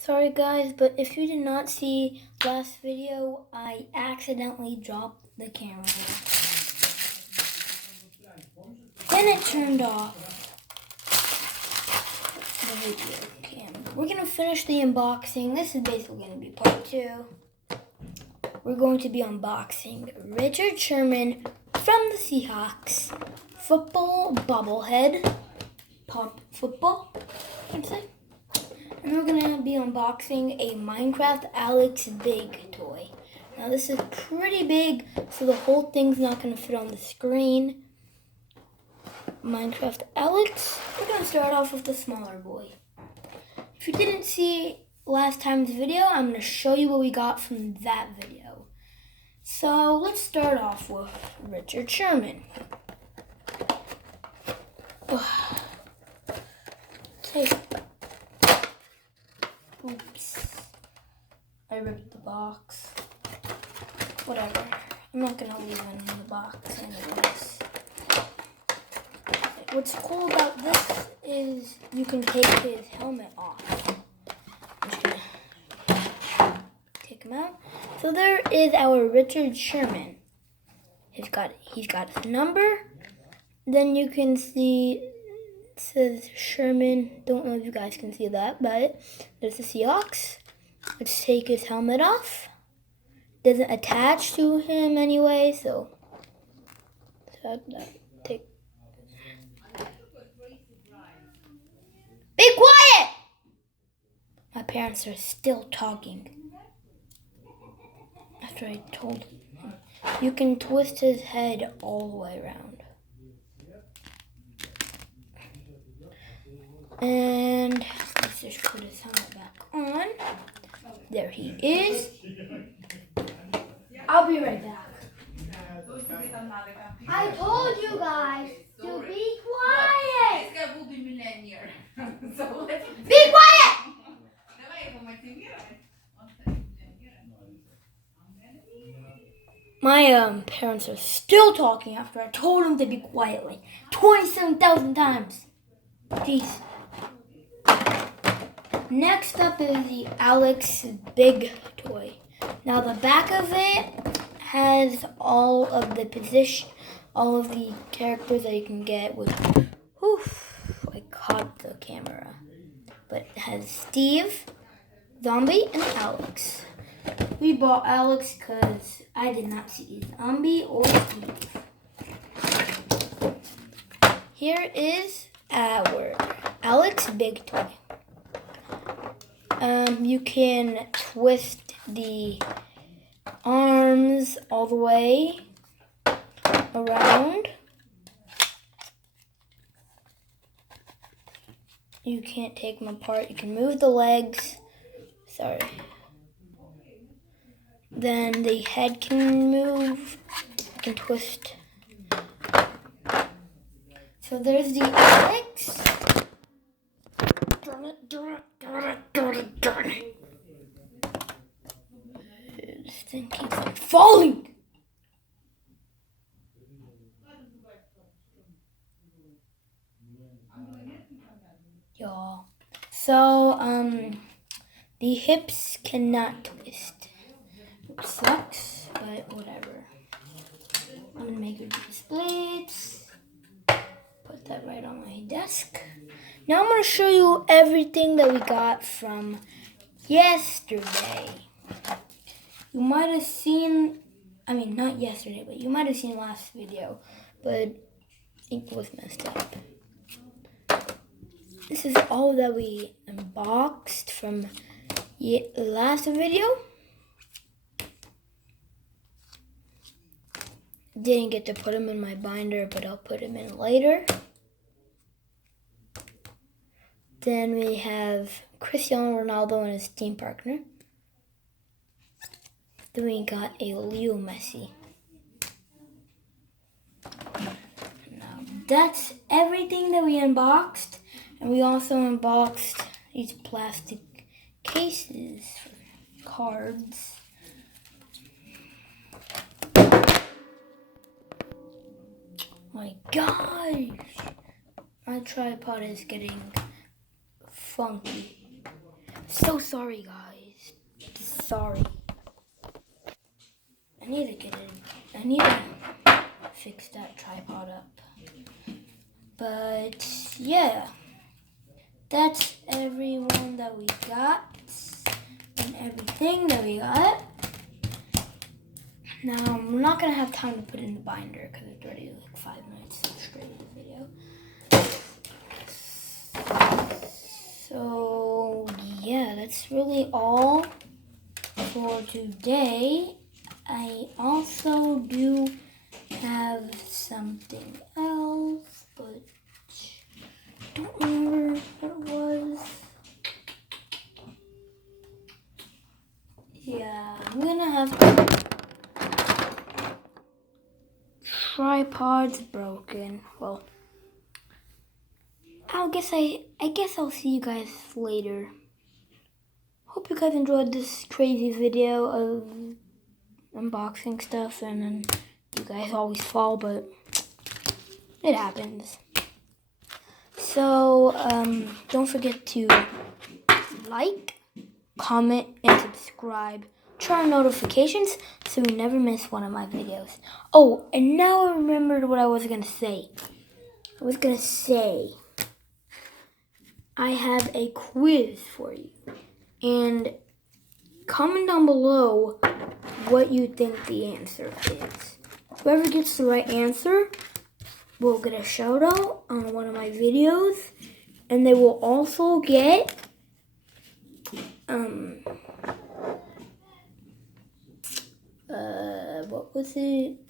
Sorry guys, but if you did not see last video, I accidentally dropped the camera. Then it turned off the video camera. We're going to finish the unboxing. This is basically going to be part 2. We're going to be unboxing Richard Sherman from the Seahawks. Football bobblehead. Pop football, I'd say. And we're going to be unboxing a Minecraft Alex Big toy. Now this is pretty big, so the whole thing's not going to fit on the screen. Minecraft Alex. We're going to start off with the smaller boy. If you didn't see last time's video, I'm going to show you what we got from that video. So let's start off with Richard Sherman. Tape. Oops. I ripped the box. Whatever. I'm not going to leave it in the box anyways. What's cool about this is you can take his helmet off. I'm just going to take him out. So there is our Richard Sherman. He's got his number. Then you can see it says Sherman. Don't know if you guys can see that, but there's the Seahawks. Let's take his helmet off. Doesn't attach to him anyway, so take. Be quiet! My parents are still talking. After I told him, you can twist his head all the way around. And let's just put his helmet back on. There he is. I'll be right back. I told you guys to be quiet. Be quiet! My parents are still talking after I told them to be quiet like 27,000 times. Jeez. Next up is the Alex Big toy. Now the back of it has all of the characters that you can get with. I caught the camera. But it has Steve, Zombie, and Alex. We bought Alex because I did not see Zombie or Steve. Here is our Alex Big toy. You can twist the arms all the way around. You can't take them apart. You can move the legs. Sorry. Then the head can move. You can twist. So there's the Alex. Darn it. This thing keeps on falling. Y'all. So, the hips cannot twist. Which sucks, but whatever. I'm gonna make it these splits. Put that right on my desk. Now I'm going to show you everything that we got from yesterday. You might have seen, not yesterday, but you might have seen last video, but it was messed up. This is all that we unboxed from last video. Didn't get to put them in my binder, but I'll put them in later. Then we have Cristiano Ronaldo and his team partner. Then we got a Leo Messi. Now that's everything that we unboxed. And we also unboxed these plastic cases for cards. My gosh! My tripod is getting funky. So sorry, guys. Sorry. I need to fix that tripod up. But yeah, that's everyone that we got and everything that we got. Now I'm not gonna have time to put it in the binder because it's already like 5 minutes straight in the video. So yeah, that's really all for today. I also do have something else, but I don't remember what it was. Yeah, I'm gonna have tripod's broken. Well, I guess I'll see you guys later. Hope you guys enjoyed this crazy video of unboxing stuff, and then you guys always fall, but it happens. So don't forget to like, comment, and subscribe. Turn on notifications so you never miss one of my videos. Oh, and now I remembered what I was gonna say. I have a quiz for you, and comment down below what you think the answer is. Whoever gets the right answer will get a shout out on one of my videos, and they will also get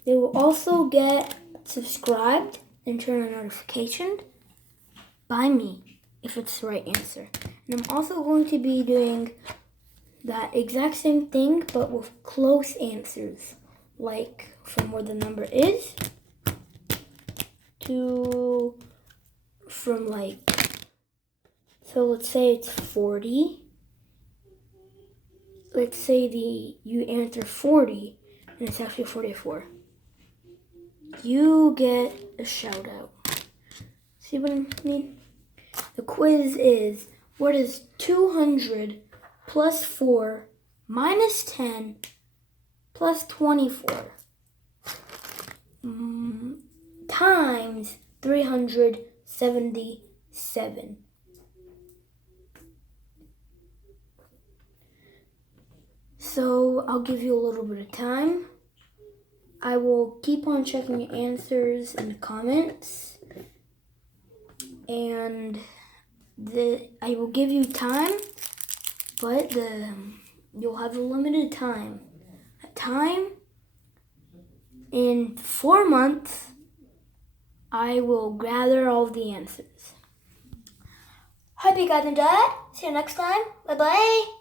They will also get subscribed and turn on notifications by me if it's the right answer. And I'm also going to be doing that exact same thing, but with close answers, like from where the number is to so let's say it's 40. Let's say you answer 40 and it's actually 44. You get a shout out. See what I mean? The quiz is, what is 200 plus 4 minus 10 plus 24 times 377? So I'll give you a little bit of time. I will keep on checking your answers in the comments, and I will give you time, but you'll have a limited time. In 4 months, I will gather all the answers. Hope you guys enjoyed. See you next time. Bye bye.